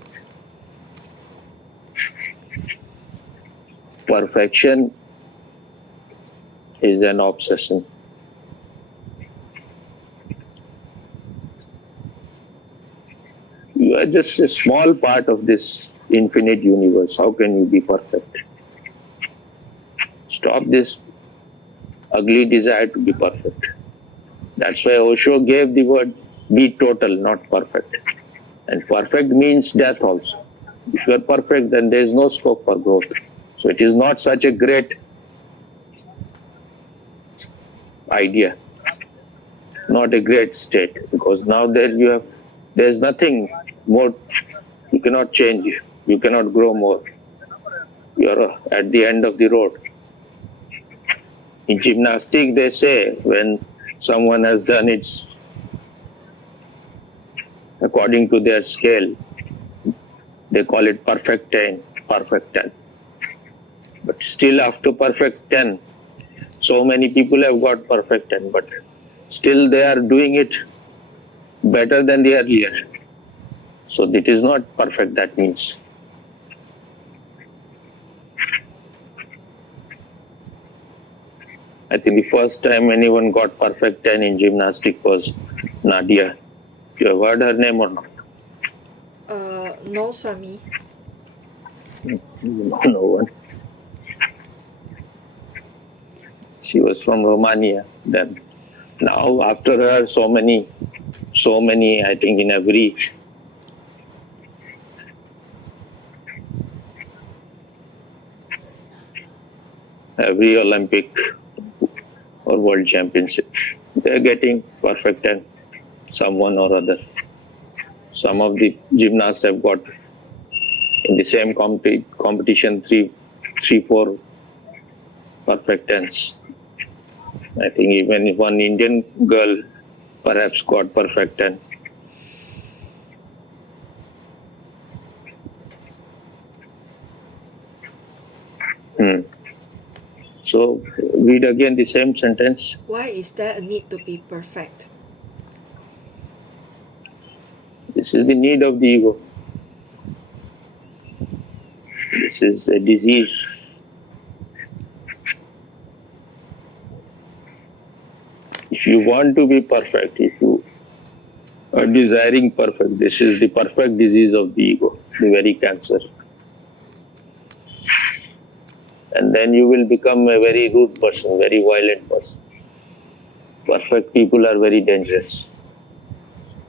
Perfection is an obsession. You are just a small part of this infinite universe. How can you be perfect? Stop this ugly desire to be perfect. That's why Osho gave the word be total, not perfect. And perfect means death also. If you are perfect, then there is no scope for growth. So it is not such a great idea, not a great state, because now there's nothing more. You cannot change. You cannot grow more. You are at the end of the road. In gymnastics, they say when someone has done it according to their scale, they call it perfect 10, perfect 10. But still, after perfect 10, so many people have got perfect 10, but still they are doing it better than the earlier. So it is not perfect, that means. I think the first time anyone got perfect 10 in gymnastics was Nadia. You have heard her name or not? No, Swami. No one. She was from Romania then. Now after her, so many, I think in every Olympic or world championship, they are getting perfect 10, someone or other. Some of the gymnasts have got in the same competition three, four perfect 10s. I think even one Indian girl perhaps got perfect 10. So read again the same sentence. Why is there a need to be perfect? This is the need of the ego. This is a disease. If you want to be perfect, if you are desiring perfect, this is the perfect disease of the ego, the very cancer. And then you will become a very rude person, very violent person. Perfect people are very dangerous.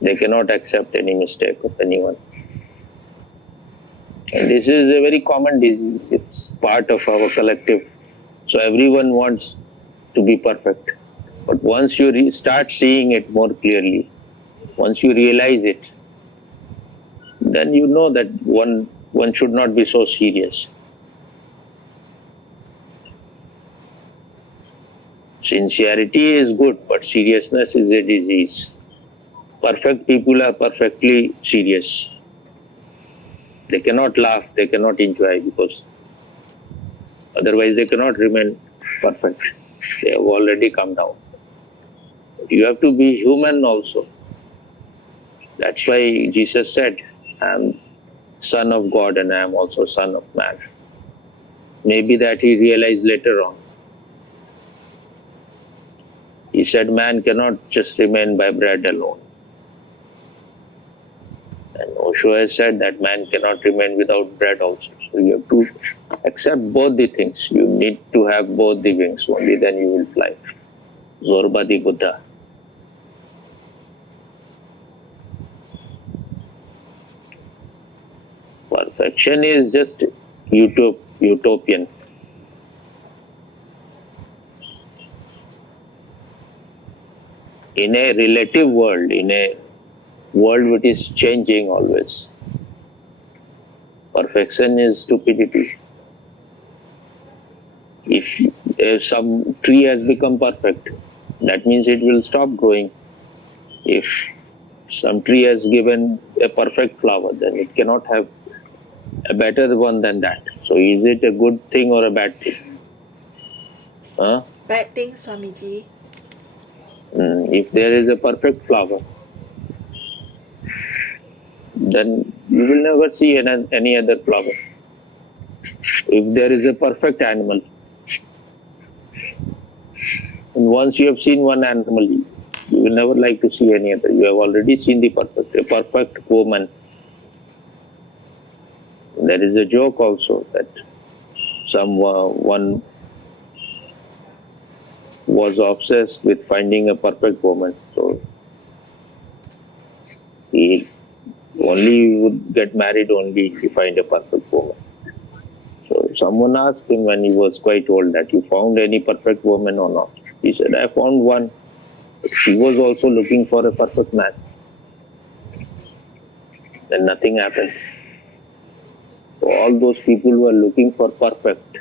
They cannot accept any mistake of anyone. And this is a very common disease. It's part of our collective. So everyone wants to be perfect. But once you start seeing it more clearly, once you realize it, then you know that one should not be so serious. Sincerity is good, but seriousness is a disease. Perfect people are perfectly serious. They cannot laugh, they cannot enjoy, because otherwise they cannot remain perfect. They have already come down. You have to be human also. That's why Jesus said, I am Son of God and I am also Son of Man. Maybe that he realized later on. He said man cannot just remain by bread alone. And Osho has said that man cannot remain without bread also. So you have to accept both the things. You need to have both the wings, only then you will fly. Zorba the Buddha. Perfection is just utopian. In a relative world, in a world which is changing always, perfection is stupidity. If If some tree has become perfect, that means it will stop growing. If some tree has given a perfect flower, then it cannot have a better one than that. So is it a good thing or a bad thing? Huh? Bad thing, Swamiji. If there is a perfect flower, then you will never see any other flower. If there is a perfect animal, and once you have seen one animal, you will never like to see any other. You have already seen the a perfect woman. There is a joke also that one was obsessed with finding a perfect woman. So he only would get married only if he find a perfect woman. So someone asked him when he was quite old that you found any perfect woman or not. He said, I found one. She was also looking for a perfect man. Then nothing happened. So all those people who are looking for perfect,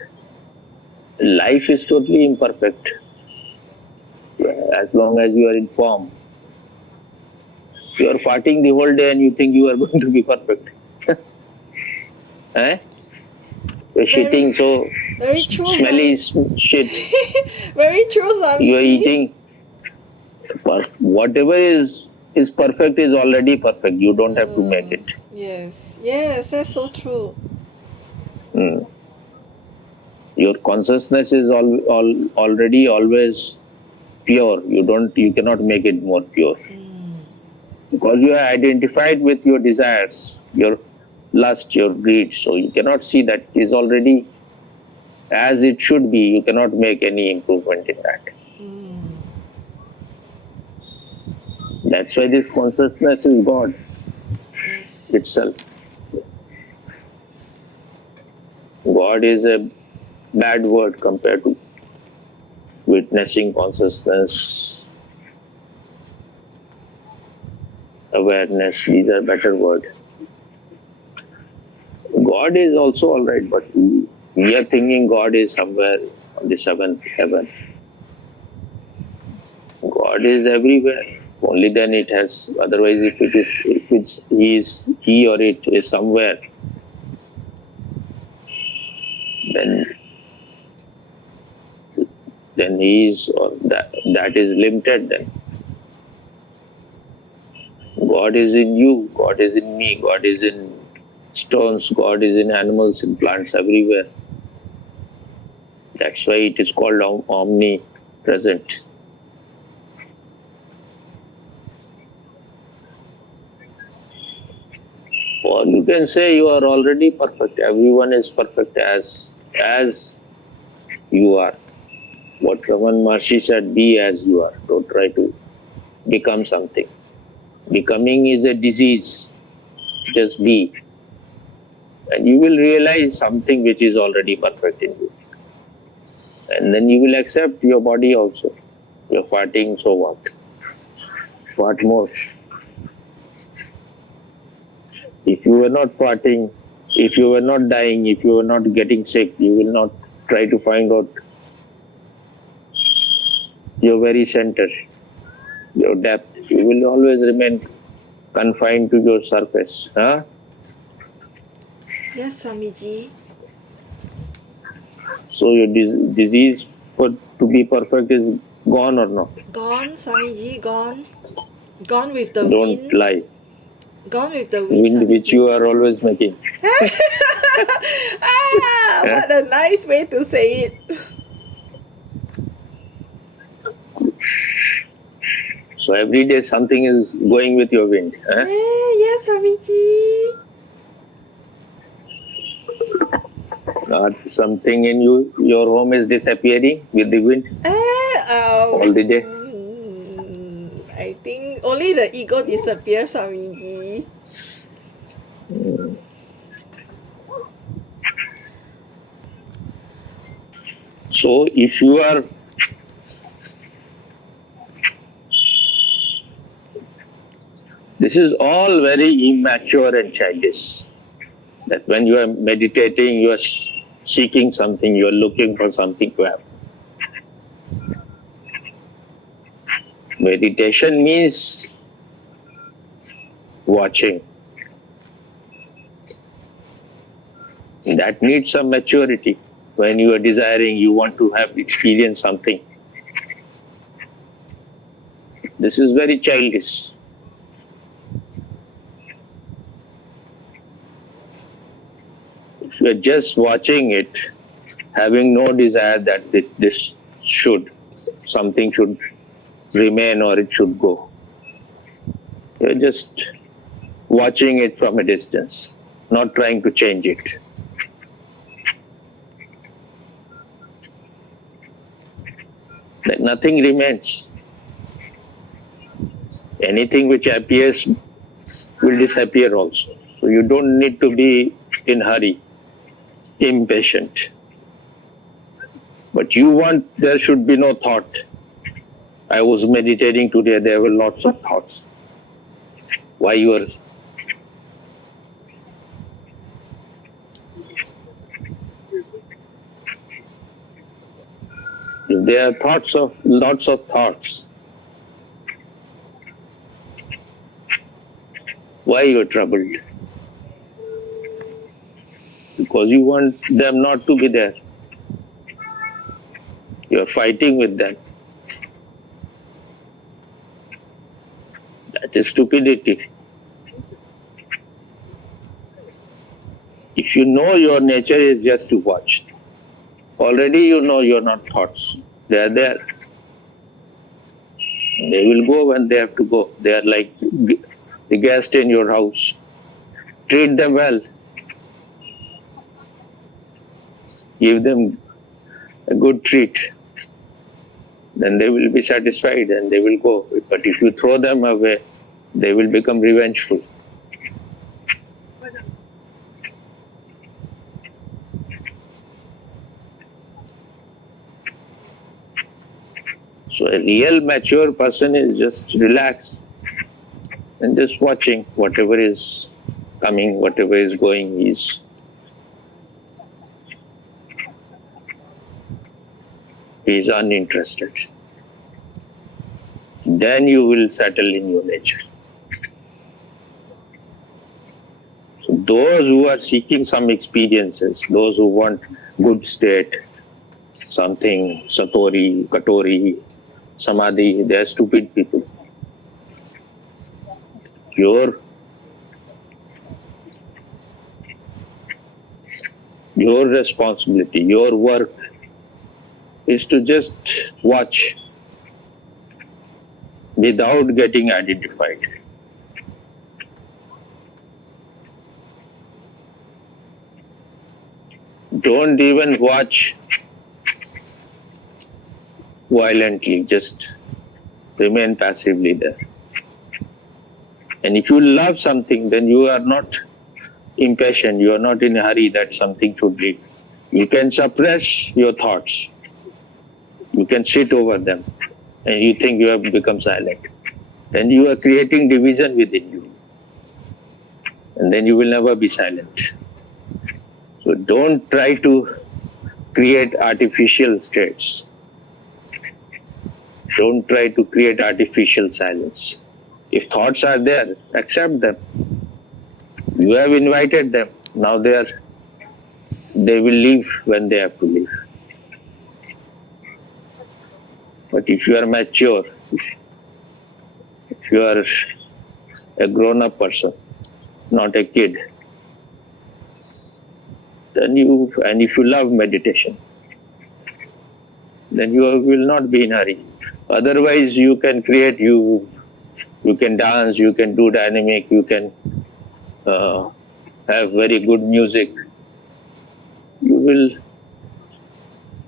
life is totally imperfect. As long as you are in form, you are farting the whole day and you think you are going to be perfect. Eh? You're shitting so Very true, smelly Swami. shit. Very true, You are Swamiji. eating. Whatever is perfect is already perfect. You don't have to make it. Yes, yes, that's so true. Mm. Your consciousness is already always pure. You cannot make it more pure. Because you are identified with your desires, your lust, your greed. So you cannot see that is already as it should be. You cannot make any improvement in that. That's why this consciousness is God Yes. itself. God is a bad word compared to witnessing consciousness, awareness. These are better words. God is also all right, but we are thinking God is somewhere on the seventh heaven. God is everywhere. Only then it has. Otherwise, if he or it is somewhere, then he is or that is limited. Then God is in you. God is in me. God is in stones. God is in animals, in plants, everywhere. That's why it is called omnipresent. Or you can say you are already perfect. Everyone is perfect as you are. What Raman Maharshi said, be as you are. Don't try to become something. Becoming is a disease. Just be. And you will realize something which is already perfect in you. And then you will accept your body also. You're farting, so what? Fart more. If you were not farting, if you were not dying, if you were not getting sick, you will not try to find out your very center, your depth. You will always remain confined to your surface. Huh? Yes, Swamiji. So your disease to be perfect is gone or not? Gone, Swamiji, gone. Gone with the Don't wind. lie. Gone with the wind, Wind which you Swamiji. are always making. What a nice way to say it. So every day something is going with your wind. Huh? Yes, Swamiji. Not something in your home is disappearing with the wind all the day. I think only the ego disappears, Swamiji. So if you are, this is all very immature and childish. That when you are meditating, you are seeking something, you are looking for something to have. Meditation means watching. That needs some maturity. When you are desiring, you want to have experience something. This is very childish. If you are just watching it, having no desire that this something should remain or it should go. You're just watching it from a distance, not trying to change it. Then nothing remains. Anything which appears will disappear also. So you don't need to be in hurry, impatient. But you want there should be no thought. I was meditating today, there were lots of thoughts. Why you are there are lots of thoughts. Why you are troubled? Because you want them not to be there. You are fighting with them. That is stupidity. If you know your nature is just to watch, already you know you are not thoughts. They are there. They will go when they have to go. They are like the guest in your house. Treat them well. Give them a good treat. Then they will be satisfied and they will go. But if you throw them away, they will become revengeful. So a real mature person is just relaxed and just watching whatever is coming, whatever is going. He is uninterested. Then you will settle in your nature. So those who are seeking some experiences, those who want good state, something, satori, katori, samadhi, they are stupid people. Your responsibility, your work is to just watch without getting identified. Don't even watch violently, just remain passively there. And if you love something, then you are not impatient, you are not in a hurry that something should leave. You can suppress your thoughts. You can sit over them and you think you have become silent. Then you are creating division within you. And then you will never be silent. So don't try to create artificial states. Don't try to create artificial silence. If thoughts are there, accept them. You have invited them. Now they will leave when they have to leave. But if you are mature, if you are a grown-up person, not a kid, then and if you love meditation, then you will not be in a hurry. Otherwise, you can create, you can dance, you can do dynamic, you can have very good music. You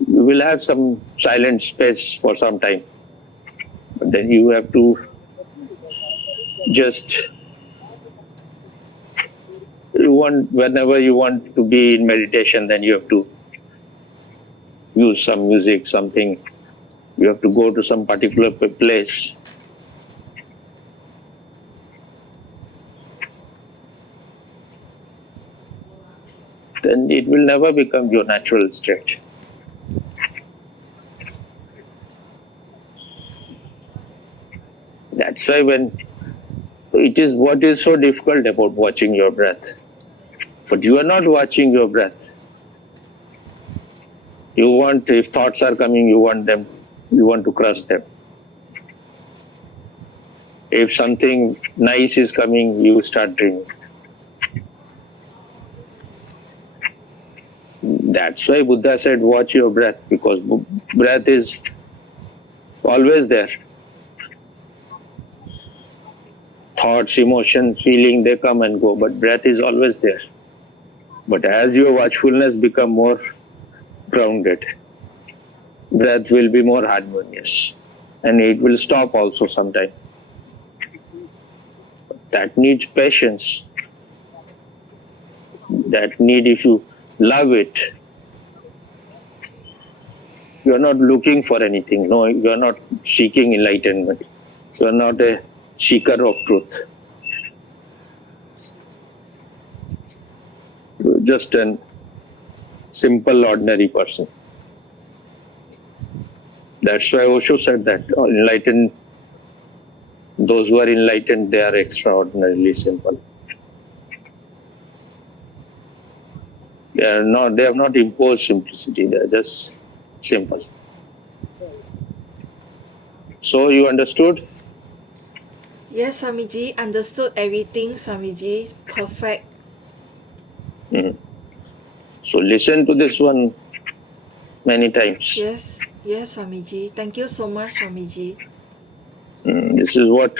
will have some silent space for some time. But then you have to just whenever you want to be in meditation, then you have to use some music, something. You have to go to some particular place. Then it will never become your natural state. That's why when it is what is so difficult about watching your breath. But you are not watching your breath. You want, if thoughts are coming, you want to crush them. If something nice is coming, you start dreaming. That's why Buddha said, watch your breath, because breath is always there. Thoughts, emotions, feeling, they come and go, but breath is always there. But as your watchfulness become more grounded, breath will be more harmonious, and it will stop also sometime. That needs patience. That need, if you love it, you are not looking for anything. No, you are not seeking enlightenment. You are not a seeker of truth. You are just a simple, ordinary person. That's why Osho said that enlightened, those who are enlightened, they are extraordinarily simple. They have not imposed simplicity. They are just simple. So you understood? Yes, Swamiji, understood everything, Swamiji. Perfect. So listen to this one many times. Yes, yes, Swamiji. Thank you so much, Swamiji. This is what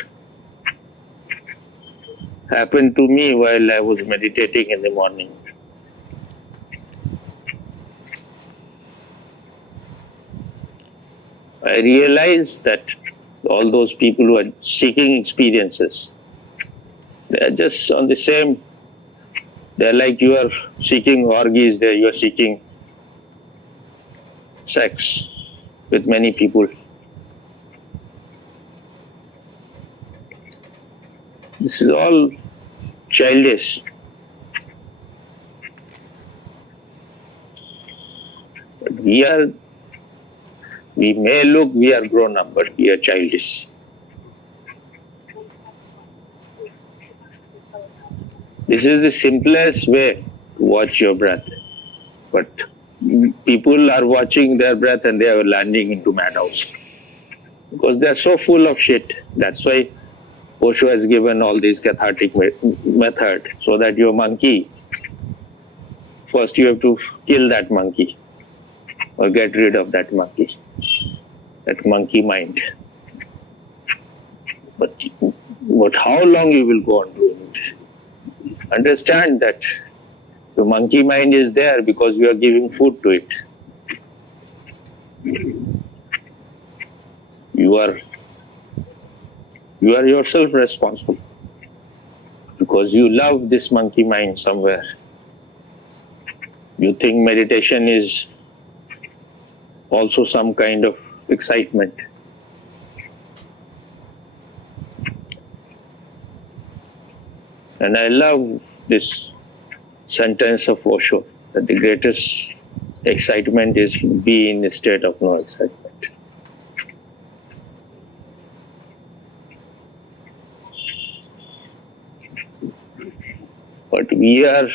happened to me while I was meditating in the morning. I realized that all those people who are seeking experiences, they are just on the same. They are like you are seeking orgies there, you are seeking sex with many people. This is all childish. But we may look we are grown up, but we are childish. This is the simplest way to watch your breath. But people are watching their breath and they are landing into madhouse. Because they are so full of shit. That's why Osho has given all these cathartic method, so that your monkey, first you have to kill that monkey or get rid of that monkey mind. But how long you will go on doing it? Understand that the monkey mind is there because you are giving food to it. You are yourself responsible because you love this monkey mind somewhere. You think meditation is also some kind of excitement. And I love this sentence of Osho, that the greatest excitement is to be in a state of no excitement. But we are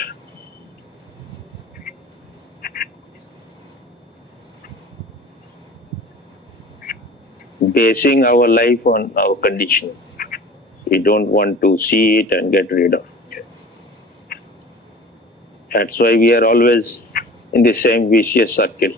basing our life on our conditioning. We don't want to see it and get rid of it. That's why we are always in the same vicious circle.